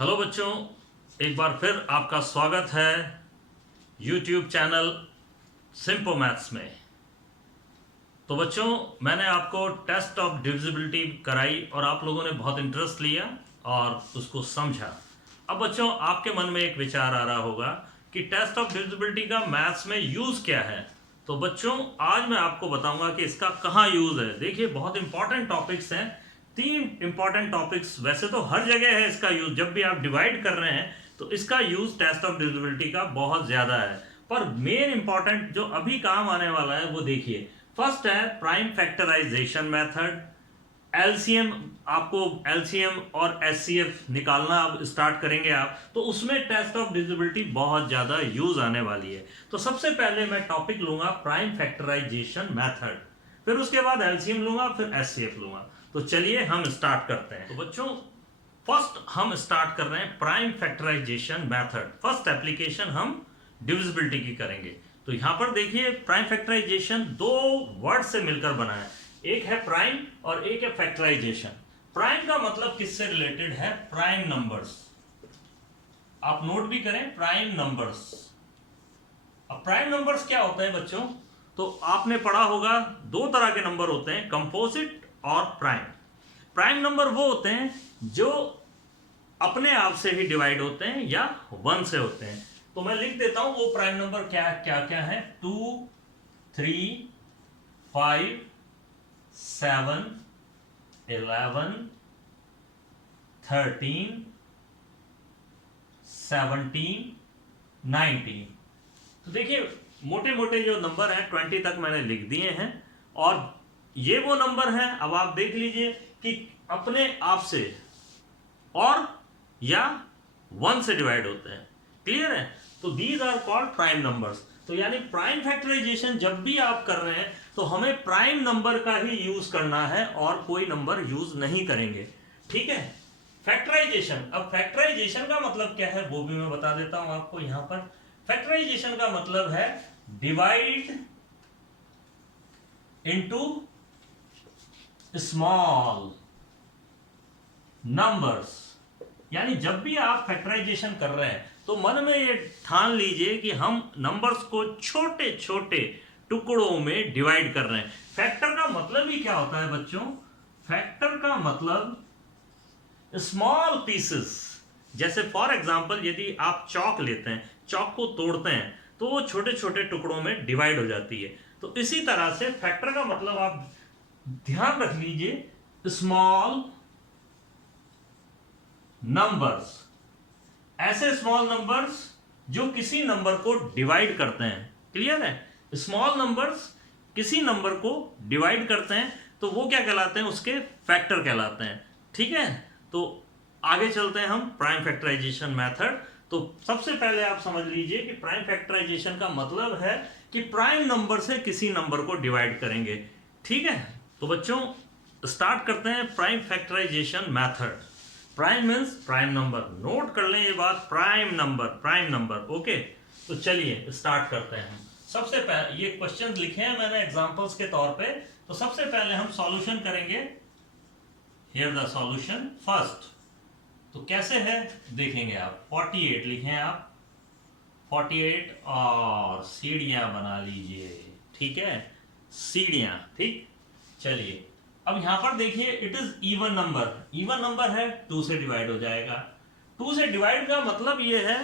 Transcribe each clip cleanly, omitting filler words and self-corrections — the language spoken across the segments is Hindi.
हेलो बच्चों, एक बार फिर आपका स्वागत है यूट्यूब चैनल सिंपल मैथ्स में। तो बच्चों, मैंने आपको टेस्ट ऑफ डिविजिबिलिटी कराई और आप लोगों ने बहुत इंटरेस्ट लिया और उसको समझा। अब बच्चों, आपके मन में एक विचार आ रहा होगा कि टेस्ट ऑफ डिविजिबिलिटी का मैथ्स में यूज़ क्या है। तो बच्चों, आज मैं आपको बताऊंगा कि इसका कहाँ यूज़ है। देखिए, बहुत इंपॉर्टेंट टॉपिक्स हैं, 3 इंपॉर्टेंट टॉपिक्स। वैसे तो हर जगह है इसका यूज़, जब भी आप डिवाइड कर रहे हैं तो इसका यूज़ टेस्ट ऑफ डिविजिबिलिटी का बहुत ज़्यादा है। पर मेन इंपॉर्टेंट जो अभी काम आने वाला है वो देखिए। फर्स्ट है प्राइम फैक्टराइजेशन मेथड। एलसीएम, आपको एलसीएम और एचसीएफ निकालना अब स्टार्ट करेंगे आप, तो उसमें टेस्ट ऑफ डिविजिबिलिटी बहुत ज़्यादा यूज आने वाली है। तो सबसे पहले मैं टॉपिक लूंगा प्राइम फैक्टराइजेशन मेथड, फिर उसके बाद एलसीएम लूंगा, फिर एचसीएफ लूंगा। तो चलिए हम स्टार्ट करते हैं। तो बच्चों, फर्स्ट हम स्टार्ट कर रहे हैं prime factorisation method. First application हम डिविजिबिलिटी की करेंगे। तो यहां पर देखिए, प्राइम फैक्टराइजेशन 2 वर्ड से मिलकर बना है, एक है प्राइम और एक है फैक्टराइजेशन। प्राइम का मतलब किससे रिलेटेड है? Prime numbers. आप नोट भी करें, प्राइम नंबर्स। अब प्राइम नंबर्स क्या होता है बच्चों? तो आपने पढ़ा होगा 2 तरह के नंबर होते हैं, कंपोजिट और प्राइम। प्राइम नंबर वो होते हैं जो अपने आप से ही डिवाइड होते हैं या 1 से होते हैं। तो मैं लिख देता हूं वो प्राइम नंबर क्या क्या है। 2, 3, 5, 7, 11, 13, 17, 19। तो देखिए, मोटे मोटे जो नंबर हैं 20 तक मैंने लिख दिए हैं। और ये वो नंबर हैं, अब आप देख लीजिए कि अपने आप से और या 1 से डिवाइड होते हैं। क्लियर है? तो these are called prime numbers. तो यानी प्राइम फैक्टराइजेशन जब भी आप कर रहे हैं तो हमें प्राइम नंबर का ही यूज करना है और कोई नंबर यूज नहीं करेंगे। ठीक है? फैक्टराइजेशन, अब फैक्टराइजेशन का मतलब क्या है वो भी मैं बता देता हूं आपको। यहां पर फैक्टराइजेशन का मतलब है डिवाइड इनटू स्मॉल नंबर्स। यानी जब भी आप फैक्टराइजेशन कर रहे हैं तो मन में ये ठान लीजिए कि हम नंबर्स को छोटे छोटे टुकड़ों में डिवाइड कर रहे हैं। फैक्टर का मतलब ही क्या होता है बच्चों? फैक्टर का मतलब स्मॉल पीसेस। जैसे फॉर एग्जांपल, यदि आप चौक लेते हैं, चौक को तोड़ते हैं तो वो छोटे छोटे टुकड़ों में डिवाइड हो जाती है। तो इसी तरह से फैक्टर का मतलब आप ध्यान रख लीजिए, स्मॉल नंबर्स। ऐसे स्मॉल नंबर्स जो किसी नंबर को डिवाइड करते हैं। क्लियर है? स्मॉल नंबर्स किसी नंबर को डिवाइड करते हैं तो वो क्या कहलाते हैं? उसके फैक्टर कहलाते हैं। ठीक है? तो आगे चलते हैं हम प्राइम फैक्टराइजेशन मेथड। तो सबसे पहले आप समझ लीजिए कि प्राइम फैक्टराइजेशन का मतलब है कि प्राइम नंबर से किसी नंबर को डिवाइड करेंगे। ठीक है? तो बच्चों, स्टार्ट करते हैं prime factorisation method. Prime means prime number. Note कर लें ये बात, prime number, prime number. Okay, तो चलिए स्टार्ट करते हैं। सबसे पहले ये क्वेश्चन लिखे हैं मैंने एग्जांपल्स के तौर पे। तो सबसे पहले हम सॉल्यूशन करेंगे। Here the solution first. तो कैसे है देखेंगे आप। 48 लिखें आप, 48 और सीढ़ियां बना लीजिए। ठीक है? सीढ़ियां। ठीक, चलिए अब यहां पर देखिए, it is even number. Even number है, 2 से डिवाइड हो जाएगा। 2 से डिवाइड का मतलब ये है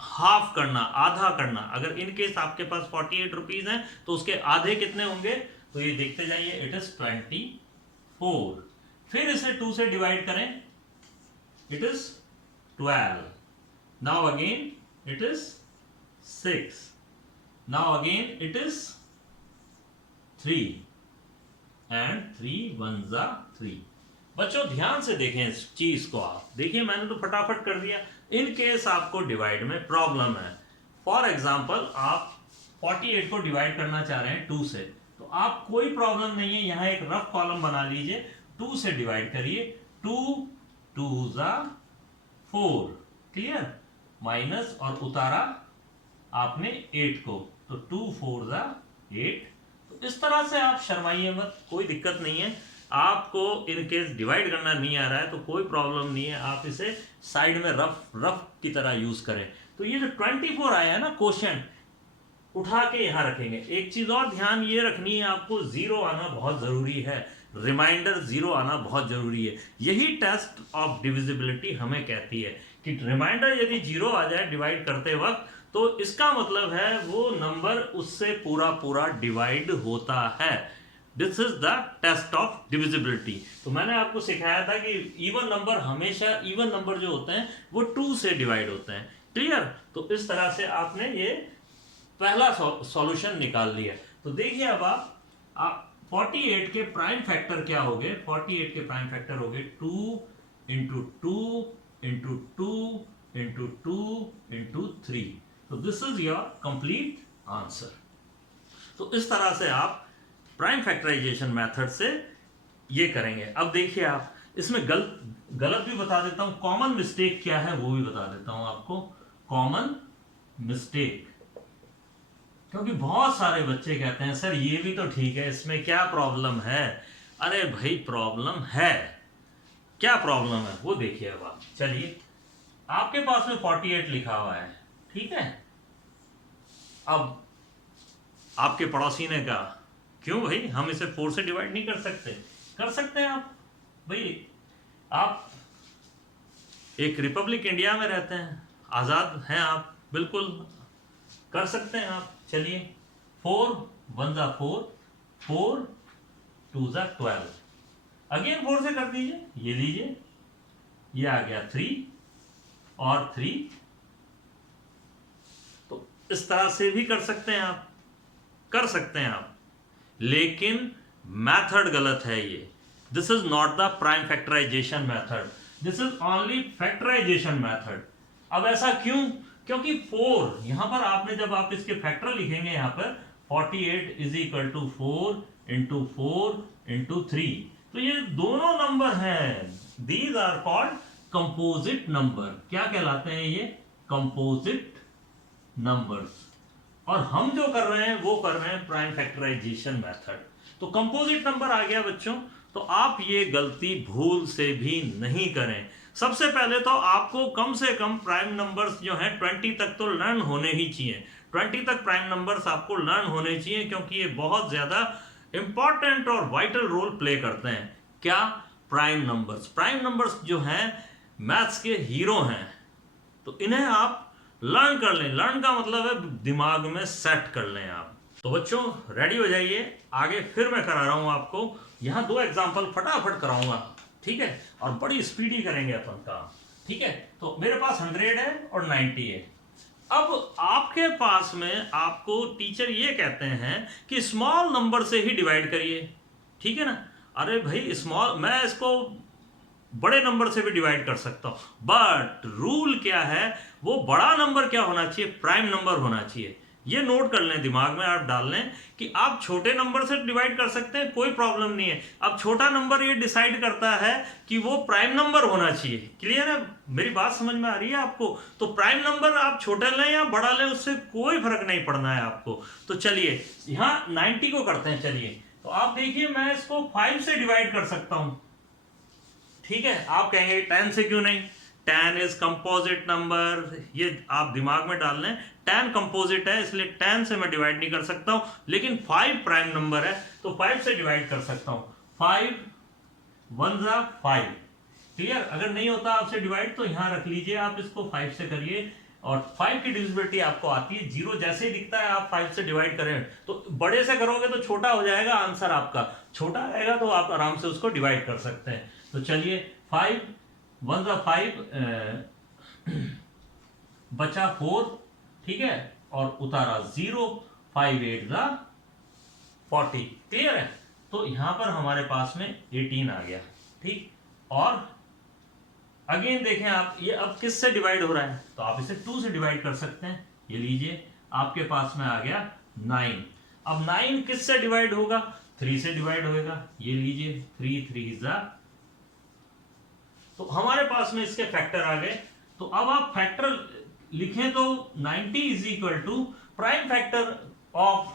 हाफ करना, आधा करना। अगर इन केस आपके पास 48 रुपीज है तो उसके आधे कितने होंगे? तो ये देखते जाइए, इट इज 24। फिर इसे 2 से डिवाइड करें, it is 12। Now again it is 6। Now again it is 3 and 3 1 जा 3। बच्चों ध्यान से देखें इस चीज को। आप देखिए, मैंने तो फटाफट कर दिया। इन केस आपको डिवाइड में प्रॉब्लम है, फॉर एग्जांपल आप 48 को डिवाइड करना चाह रहे हैं 2 से, तो आप कोई प्रॉब्लम नहीं है, यहां एक रफ कॉलम बना लीजिए। 2 से डिवाइड करिए, 2 2 जा 4। क्लियर? माइनस और उतारा आपने 8 को, तो 2 4 जा 8। इस तरह से आप शर्माइए मत, कोई दिक्कत नहीं है। आपको इन केस डिवाइड करना नहीं आ रहा है तो कोई प्रॉब्लम नहीं है, आप इसे साइड में रफ की तरह यूज करें। तो ये जो 24 आया है ना क्वेश्चन, उठा के यहां रखेंगे। एक चीज और ध्यान ये रखनी है आपको, जीरो आना बहुत जरूरी है, रिमाइंडर जीरो आना बहुत जरूरी है। यही टेस्ट ऑफ डिविजिबिलिटी हमें कहती है कि रिमाइंडर यदि जीरो आ जाए डिवाइड करते वक्त, तो इसका मतलब है वो नंबर उससे पूरा पूरा डिवाइड होता है। This is the test of divisibility. तो मैंने आपको सिखाया था कि इवन नंबर हमेशा, इवन नंबर जो होते हैं वो 2 से डिवाइड होते हैं। क्लियर? तो इस तरह से आपने ये पहला सॉल्यूशन निकाल लिया। तो देखिए अब आप 48 के प्राइम फैक्टर क्या हो गए? 48 के प्राइम फैक्टर हो गए 2 इंटू 2 इंटू 2 इंटू 2 इंटू 3। तो this is your complete answer. तो इस तरह से आप प्राइम फैक्टराइजेशन मेथड से ये करेंगे। अब देखिए आप इसमें गलत भी बता देता हूं, कॉमन मिस्टेक क्या है वो भी बता देता हूं आपको। कॉमन मिस्टेक, क्योंकि बहुत सारे बच्चे कहते हैं सर ये भी तो ठीक है, इसमें क्या प्रॉब्लम है? अरे भाई प्रॉब्लम है। क्या प्रॉब्लम है वो देखिए। अब आप चलिए, आपके पास में 48 लिखा हुआ है, ठीक है। अब आपके पड़ोसी ने कहा क्यों भाई हम इसे 4 से डिवाइड नहीं कर सकते? कर सकते हैं आप भाई, आप एक रिपब्लिक इंडिया में रहते हैं, आजाद हैं आप, बिल्कुल कर सकते हैं आप। चलिए 4 1 जा 4, 4 2 जा 12, अगेन 4 से कर दीजिए, ये लीजिए, ये आ गया 3 और 3। तो इस तरह से भी कर सकते हैं आप, कर सकते हैं आप, लेकिन मेथड गलत है ये। This is not the prime factorisation method, this is only factorisation method. अब ऐसा क्यों? क्योंकि 4 यहां पर आपने, जब आप इसके फैक्टर लिखेंगे यहां पर 48 is equal to 4 into 4 into 3, तो ये दोनों नंबर हैं, these are called composite number. क्या कहलाते हैं ये? Composite numbers. और हम जो कर रहे हैं वो कर रहे हैं प्राइम फैक्टराइजेशन मेथड। तो कंपोजिट नंबर आ गया बच्चों, तो आप ये गलती भूल से भी नहीं करें। सबसे पहले तो आपको कम से कम प्राइम नंबर्स जो हैं 20 तक तो लर्न होने ही चाहिए। 20 तक प्राइम नंबर्स आपको लर्न होने चाहिए, क्योंकि ये बहुत ज्यादा इंपॉर्टेंट और वाइटल रोल प्ले करते हैं। क्या? Prime numbers. प्राइम नंबर्स जो हैं मैथ्स के हीरो हैं, तो इन्हें आप लर्न कर लें। लर्न का मतलब है दिमाग में सेट कर लें आप। तो बच्चों रेडी हो जाइए, आगे फिर मैं करा रहा हूं आपको। यहां 2 एग्जांपल फटाफट कराऊंगा, ठीक है, और बड़ी स्पीडी करेंगे अपन काम, ठीक है। तो मेरे पास 100 है और 90 है। अब आपके पास में आपको टीचर ये कहते हैं कि स्मॉल नंबर से ही डिवाइड करिए, ठीक है ना। अरे भाई स्मॉल, मैं इसको बड़े नंबर से भी डिवाइड कर सकता हूं, बट रूल क्या है? वो बड़ा नंबर क्या होना चाहिए? प्राइम नंबर होना चाहिए। ये नोट कर लें, दिमाग में आप डाल लें कि आप छोटे नंबर से डिवाइड कर सकते हैं, कोई प्रॉब्लम नहीं है। अब छोटा नंबर ये डिसाइड करता है कि वो प्राइम नंबर होना चाहिए। क्लियर है? मेरी बात समझ में आ रही है आपको? तो प्राइम नंबर आप छोटा लें या बड़ा लें, उससे कोई फर्क नहीं पड़ना है आपको। तो चलिए यहां 90 को करते हैं। चलिए तो आप देखिए, मैं इसको 5 से डिवाइड कर सकता हूं, ठीक है। आप कहेंगे 10 से क्यों नहीं? 10 इज कंपोजिट नंबर, ये आप दिमाग में डाल लें। 10 कंपोजिट है, इसलिए 10 से मैं डिवाइड नहीं कर सकता हूं, लेकिन 5 प्राइम नंबर है तो 5 से डिवाइड कर सकता हूं। 5 1 जा 5। क्लियर? अगर नहीं होता आपसे डिवाइड तो यहां रख लीजिए, आप इसको 5 से करिए, और 5 की डिविजिबिलिटी आपको आती है 0। जैसे ही दिखता है आप 5 से डिवाइड करें, तो बड़े से करोगे तो छोटा हो जाएगा, आंसर आपका छोटा आएगा, तो आप आराम से उसको डिवाइड कर सकते हैं। तो चलिए 5 1 जा 5, बचा 4, ठीक है, और उतारा 0, 5 8 जा 40। क्लियर है? तो यहां पर हमारे पास में 18 आ गया, ठीक। और अगेन देखें आप, ये अब किससे डिवाइड हो रहा है? तो आप इसे 2 से डिवाइड कर सकते हैं। ये लीजिए, आपके पास में आ गया 9। अब 9 किससे डिवाइड होगा? 3 से डिवाइड होगा। ये लीजिए 3 3 जा, तो हमारे पास में इसके फैक्टर आ गए। तो अब आप फैक्टर लिखें तो 90 is equal to, prime factor of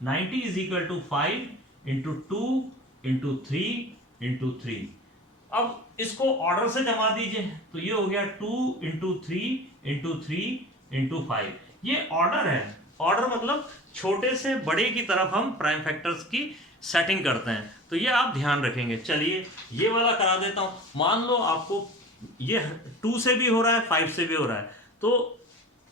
90 is equal to 5 into 2 into 3 into 3। अब इसको ऑर्डर से जमा दीजिए, तो ये हो गया 2 इंटू 3 इंटू 3 इंटू 5। ये ऑर्डर है, ऑर्डर मतलब छोटे से बड़े की तरफ हम प्राइम फैक्टर्स की सेटिंग करते हैं, तो ये आप ध्यान रखेंगे। चलिए ये वाला करा देता हूं। मान लो आपको ये 2 से भी हो रहा है, 5 से भी हो रहा है, तो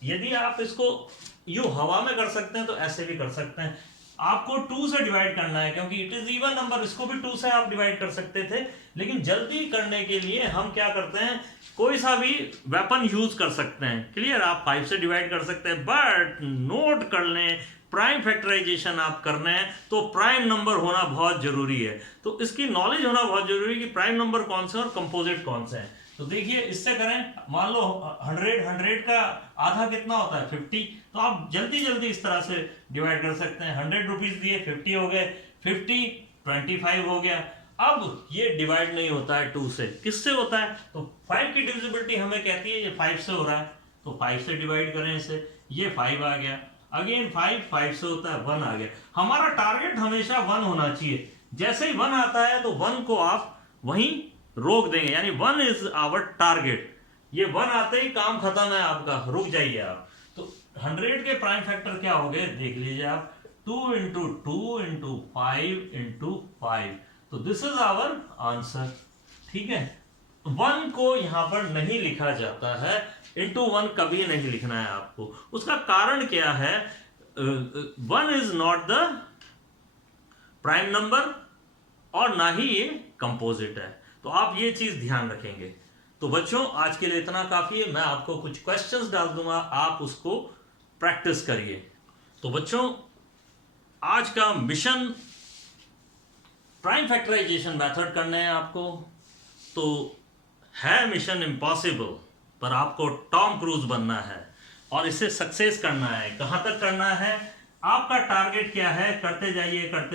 यदि आप इसको यू हवा में कर सकते हैं तो ऐसे भी कर सकते हैं। आपको 2 से डिवाइड करना है क्योंकि इट इज इवन नंबर, इसको भी 2 से आप डिवाइड कर सकते थे, लेकिन जल्दी करने के लिए हम क्या करते हैं, कोई सा भी वेपन यूज कर सकते हैं। क्लियर? आप 5 से डिवाइड कर सकते हैं, बट नोट कर लें प्राइम फैक्टराइजेशन आप करना है तो प्राइम नंबर होना बहुत जरूरी है। तो इसकी नॉलेज होना बहुत जरूरी है कि प्राइम नंबर कौन से और कंपोजिट कौन से हैं। तो देखिए इससे करें, मान लो 100 का आधा कितना होता है 50, तो आप जल्दी जल्दी इस तरह से डिवाइड कर सकते हैं। 100 रुपीज दिए, 50 हो गए, 50 25 हो गया। अब ये डिवाइड नहीं होता है 2 से, किससे होता है? तो 5 की डिविजिबिलिटी हमें कहती है ये 5 से हो रहा है, तो 5 से डिवाइड करें इसे, ये 5 आ गया, अगेन 5 से होता है 1 आ गया। हमारा टारगेट हमेशा 1 होना चाहिए। जैसे ही 1 आता है तो 1 को आप वहीं रोक देंगे, यानी 1 इज आवर टारगेट। ये 1 आते ही काम खत्म है आपका, रुक जाइए आप। तो 100 के प्राइम फैक्टर क्या हो गए देख लीजिए आप, 2 इंटू 2 इंटू 5 इंटू 5। तो दिस इज आवर आंसर। ठीक है, 1 को यहां पर नहीं लिखा जाता है, इंटू 1 कभी नहीं लिखना है आपको। उसका कारण क्या है? 1 is not the prime number और ना ही ये कंपोजिट है, तो आप ये चीज ध्यान रखेंगे। तो बच्चों आज के लिए इतना काफी है, मैं आपको कुछ क्वेश्चंस डाल दूंगा, आप उसको प्रैक्टिस करिए। तो बच्चों आज का मिशन प्राइम फैक्टराइजेशन मेथड करना है आपको, तो है मिशन इम्पॉसिबल, पर आपको टॉम क्रूज बनना है और इसे सक्सेस करना है। कहां तक करना है? आपका टारगेट क्या है? करते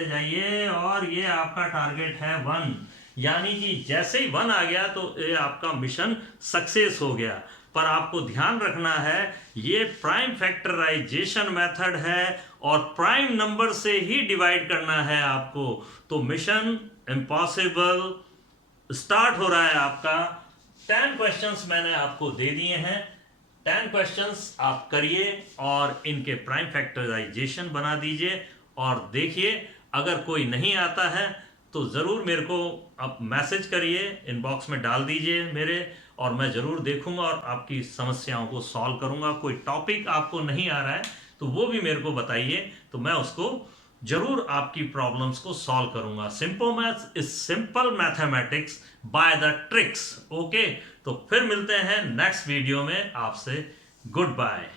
जाइए और ये आपका टारगेट है 1, यानी कि जैसे ही 1 आ गया तो ये आपका मिशन सक्सेस हो गया। पर आपको ध्यान रखना है ये प्राइम फैक्टराइजेशन मेथड है और प्राइम नंबर से ही डिवाइड करना है आपको। तो मिशन इम्पॉसिबल स्टार्ट हो रहा है आपका। 10 क्वेश्चंस मैंने आपको दे दिए हैं, 10 क्वेश्चंस आप करिए और इनके प्राइम फैक्टराइजेशन बना दीजिए। और देखिए अगर कोई नहीं आता है तो ज़रूर मेरे को आप मैसेज करिए, इनबॉक्स में डाल दीजिए मेरे, और मैं ज़रूर देखूंगा और आपकी समस्याओं को सॉल्व करूंगा। कोई टॉपिक आपको नहीं आ रहा है तो वो भी मेरे को बताइए, तो मैं उसको जरूर आपकी प्रॉब्लम्स को सॉल्व करूंगा। Simple maths is simple mathematics by the tricks. Okay, तो फिर मिलते हैं नेक्स्ट वीडियो में आपसे। Good bye.